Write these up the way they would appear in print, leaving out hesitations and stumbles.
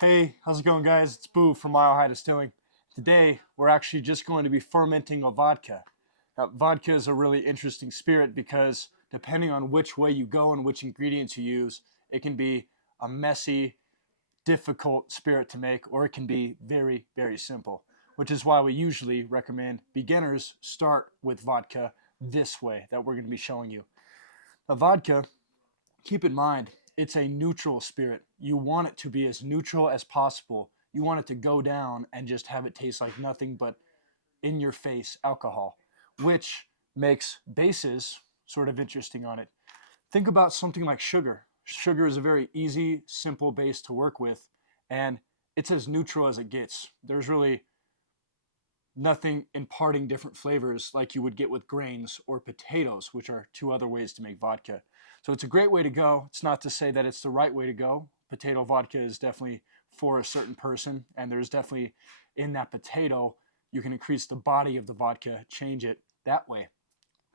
Hey, how's it going, guys? It's Boo from Mile High Distilling. Today, we're actually just going to be fermenting a vodka. Now, vodka is a really interesting spirit because depending on which way you go and which ingredients you use, it can be a messy, difficult spirit to make, or it can be very, very simple, which is why we usually recommend beginners start with vodka this way that we're going to be showing you. A vodka, keep in mind, it's a neutral spirit. You want it to be as neutral as possible. You want it to go down and just have it taste like nothing but in your face alcohol, which makes bases sort of interesting on it. Think about something like sugar. Sugar is a very easy, simple base to work with, and it's as neutral as it gets. There's really nothing imparting different flavors like you would get with grains or potatoes, which are two other ways to make vodka. So it's a great way to go. It's not to say that it's the right way to go. Potato vodka is definitely for a certain person, and there's definitely in that potato, you can increase the body of the vodka, change it that way.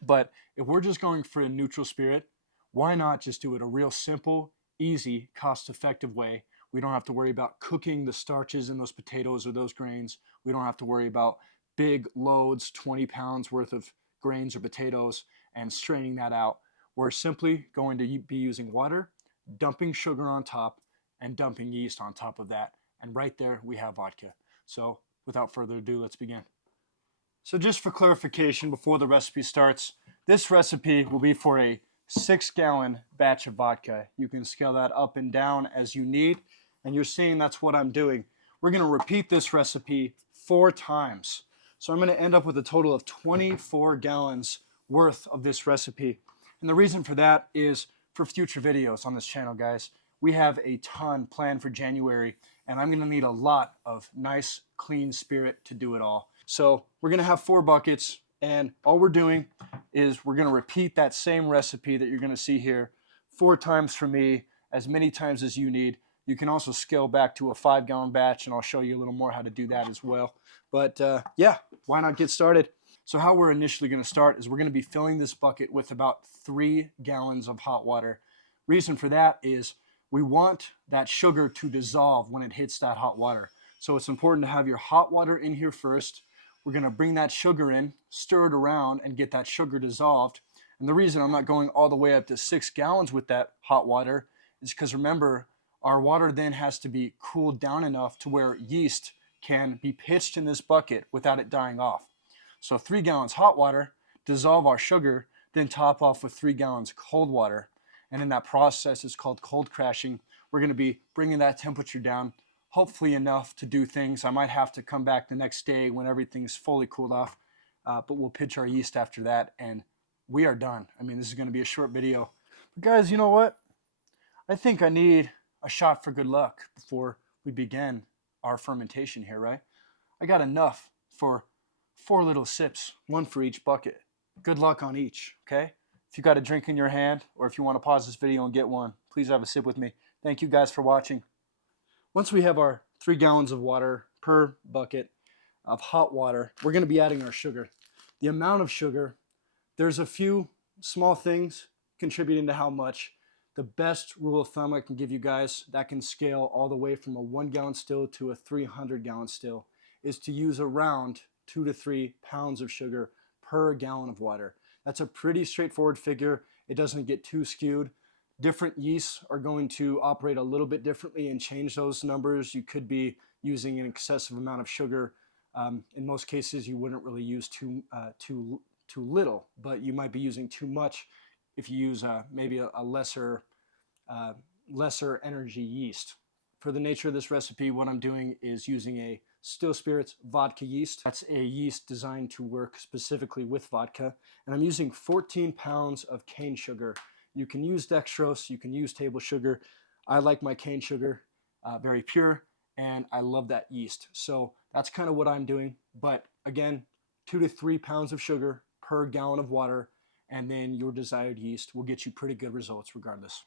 But if we're just going for a neutral spirit, why not just do it a real simple, easy, cost-effective way? We don't have to worry about cooking the starches in those potatoes or those grains. We don't have to worry about big loads, 20 pounds worth of grains or potatoes, and straining that out. We're simply going to be using water, dumping sugar on top, and dumping yeast on top of that. And right there, we have vodka. So without further ado, let's begin. So just for clarification before the recipe starts, this recipe will be for a 6-gallon batch of vodka. You can scale that up and down as you need, and you're seeing that's what I'm doing. We're going to repeat this recipe 4 times. So I'm going to end up with a total of 24 gallons worth of this recipe. And the reason for that is for future videos on this channel, guys. We have a ton planned for January, and I'm going to need a lot of nice, clean spirit to do it all. So we're going to have 4 buckets, and all we're doing is we're going to repeat that same recipe that you're going to see here 4 times for me, as many times as you need. You can also scale back to a 5-gallon batch, and I'll show you a little more how to do that as well. But yeah, why not get started? So how we're initially going to start is we're going to be filling this bucket with about 3 gallons of hot water. Reason for that is we want that sugar to dissolve when it hits that hot water. So it's important to have your hot water in here first. We're going to bring that sugar in, stir it around, and get that sugar dissolved. And the reason I'm not going all the way up to 6 gallons with that hot water is because, remember, our water then has to be cooled down enough to where yeast can be pitched in this bucket without it dying off. So 3 gallons hot water, dissolve our sugar, then top off with 3 gallons cold water. And in that process, it's called cold crashing. We're going to be bringing that temperature down, hopefully enough to do things. I might have to come back the next day when everything's fully cooled off, but we'll pitch our yeast after that, and we are done. I mean, this is going to be a short video. But guys, you know what? I think I need a shot for good luck before we begin our fermentation here, right? I got enough for 4 little sips, 1 for each bucket. Good luck on each, okay? If you got a drink in your hand, or if you want to pause this video and get one, please have a sip with me. Thank you guys for watching. Once we have our 3 gallons of water per bucket of hot water, we're going to be adding our sugar. The amount of sugar, there's a few small things contributing to how much. The best rule of thumb I can give you guys that can scale all the way from a 1-gallon still to a 300-gallon still is to use around 2 to 3 pounds of sugar per gallon of water. That's a pretty straightforward figure. It doesn't get too skewed. Different yeasts are going to operate a little bit differently and change those numbers. You could be using an excessive amount of sugar. In most cases, you wouldn't really use too little, but you might be using too much if you use maybe a lesser energy yeast. For the nature of this recipe, what I'm doing is using a Still Spirits vodka yeast. That's a yeast designed to work specifically with vodka. And I'm using 14 pounds of cane sugar. You can use dextrose, you can use table sugar. I like my cane sugar very pure, and I love that yeast. So that's kind of what I'm doing. But again, 2 to 3 pounds of sugar per gallon of water, and then your desired yeast will get you pretty good results regardless.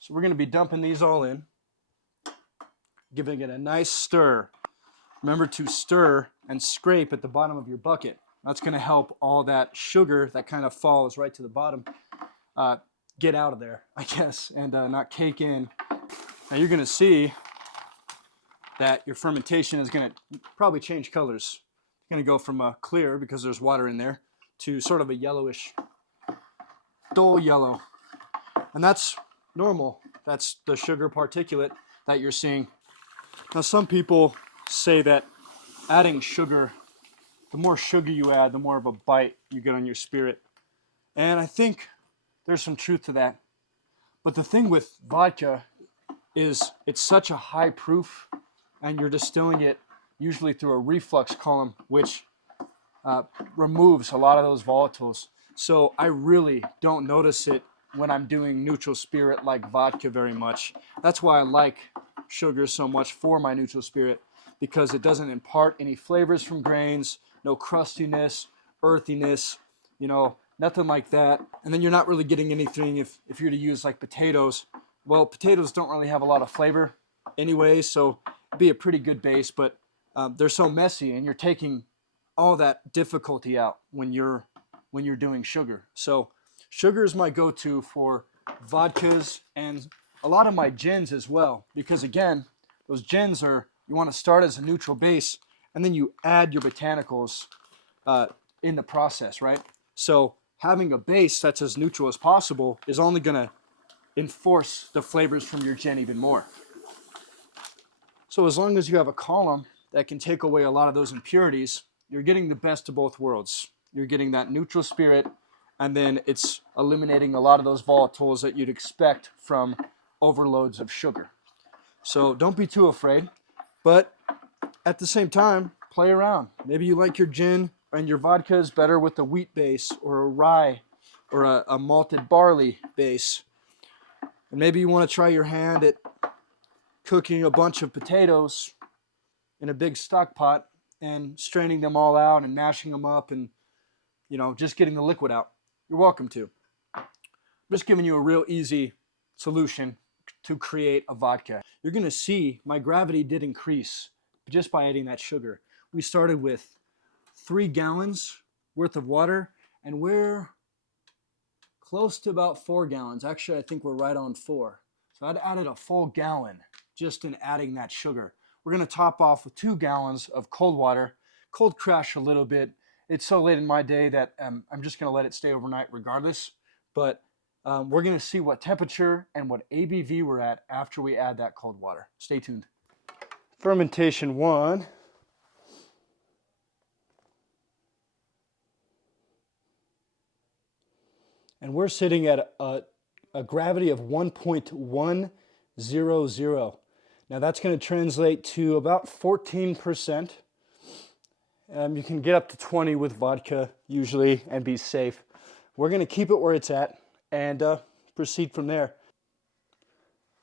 So we're going to be dumping these all in, giving it a nice stir. Remember to stir and scrape at the bottom of your bucket. That's going to help all that sugar that kind of falls right to the bottom get out of there, I guess, and not cake in. Now you're going to see that your fermentation is going to probably change colors. It's going to go from clear, because there's water in there, to sort of a yellowish, dull yellow. And that's normal. That's the sugar particulate that you're seeing. Now some people say that adding sugar, the more sugar you add, the more of a bite you get on your spirit. And I think there's some truth to that. But the thing with vodka is it's such a high proof, and you're distilling it usually through a reflux column, which removes a lot of those volatiles. So I really don't notice it when I'm doing neutral spirit like vodka very much. That's why I like sugar so much for my neutral spirit, because it doesn't impart any flavors from grains, no crustiness, earthiness, nothing like that. And then you're not really getting anything if you're to use like potatoes. Well, potatoes don't really have a lot of flavor anyway, so it'd be a pretty good base, but they're so messy, and you're taking all that difficulty out when you're doing sugar. So sugar is my go-to for vodkas and a lot of my gins as well, because again, those gins you want to start as a neutral base, and then you add your botanicals in the process, right? So having a base that's as neutral as possible is only going to enforce the flavors from your gin even more. So as long as you have a column that can take away a lot of those impurities, you're getting the best of both worlds. You're getting that neutral spirit, and then it's eliminating a lot of those volatiles that you'd expect from overloads of sugar. So don't be too afraid, but at the same time, play around. Maybe you like your gin and your vodka is better with a wheat base or a rye or a malted barley base. And maybe you want to try your hand at cooking a bunch of potatoes in a big stock pot and straining them all out and mashing them up and, just getting the liquid out. You're welcome to. I'm just giving you a real easy solution to create a vodka. You're going to see my gravity did increase just by adding that sugar. We started with 3 gallons worth of water, and we're close to about 4 gallons. Actually, I think we're right on 4. So I'd added a full gallon just in adding that sugar. We're going to top off with 2 gallons of cold water. Cold crash a little bit. It's so late in my day that I'm just going to let it stay overnight regardless. But we're going to see what temperature and what ABV we're at after we add that cold water. Stay tuned. Fermentation 1. And we're sitting at a gravity of 1.100. Now that's going to translate to about 14%. You can get up to 20 with vodka usually and be safe. We're going to keep it where it's at and proceed from there.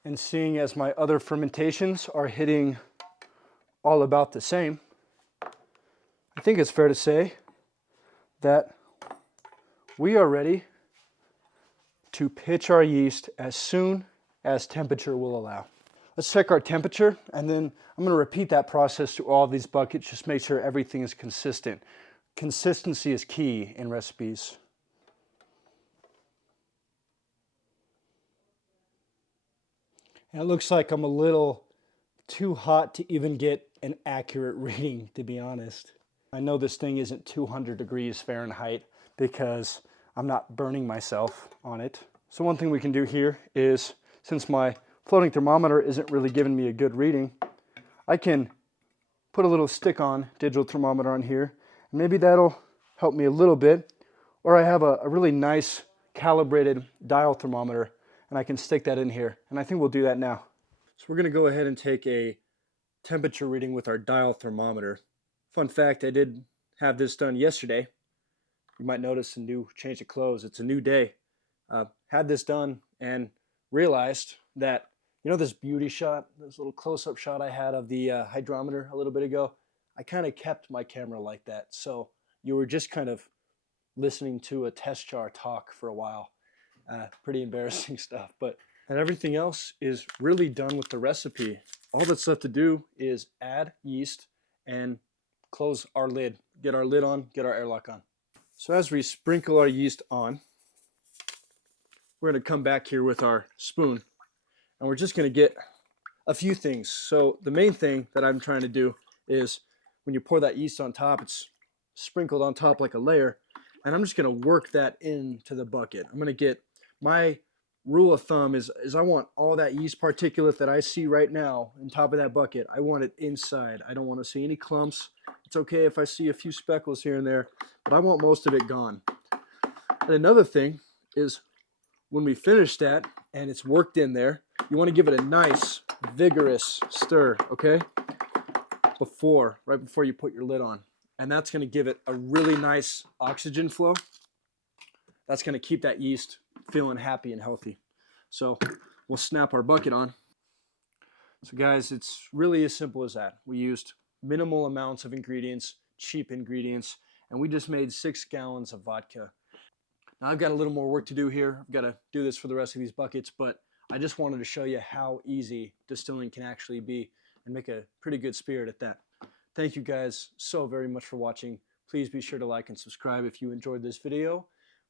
And seeing as my other fermentations are hitting all about the same, I think it's fair to say that we are ready to pitch our yeast as soon as temperature will allow. Let's check our temperature, and then I'm going to repeat that process through all of these buckets, just make sure everything is consistent. Consistency is key in recipes. And it looks like I'm a little too hot to even get an accurate reading, to be honest. I know this thing isn't 200 degrees Fahrenheit because I'm not burning myself on it. So one thing we can do here is, since my floating thermometer isn't really giving me a good reading, I can put a little stick-on digital thermometer on here, and maybe that'll help me a little bit. Or I have a really nice calibrated dial thermometer, and I can stick that in here, and I think we'll do that now. So we're going to go ahead and take a temperature reading with our dial thermometer. Fun fact, I did have this done yesterday. You might notice a new change of clothes. It's a new day. Had this done and realized that, this beauty shot, this little close-up shot I had of the hydrometer a little bit ago, I kind of kept my camera like that. So you were just kind of listening to a test jar talk for a while. Pretty embarrassing stuff. And everything else is really done with the recipe. All that's left to do is add yeast and close our lid, get our lid on, get our airlock on. So as we sprinkle our yeast on, we're going to come back here with our spoon, and we're just going to get a few things. So the main thing that I'm trying to do is when you pour that yeast on top, it's sprinkled on top like a layer, and I'm just going to work that into the bucket. I'm going to get, my rule of thumb is I want all that yeast particulate that I see right now on top of that bucket, I want it inside. I don't want to see any clumps. It's okay if I see a few speckles here and there, but I want most of it gone. And another thing is when we finish that and it's worked in there, you want to give it a nice vigorous stir, okay? Right before you put your lid on. And that's going to give it a really nice oxygen flow. That's going to keep that yeast feeling happy and healthy. So we'll snap our bucket on. So guys, it's really as simple as that. We used minimal amounts of ingredients, cheap ingredients, and we just made 6 gallons of vodka. Now I've got a little more work to do here. I've got to do this for the rest of these buckets, but I just wanted to show you how easy distilling can actually be and make a pretty good spirit at that. Thank you guys so very much for watching. Please be sure to like and subscribe if you enjoyed this video.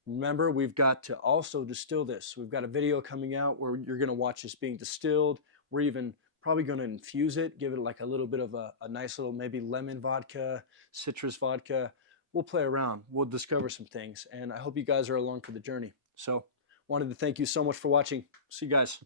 Remember, we've got to also distill this. We've got a video coming out where you're going to watch this being distilled. We're even probably going to infuse it, give it like a little bit of a nice little maybe lemon vodka, citrus vodka. We'll play around. We'll discover some things, and I hope you guys are along for the journey. So wanted to thank you so much for watching. See you guys.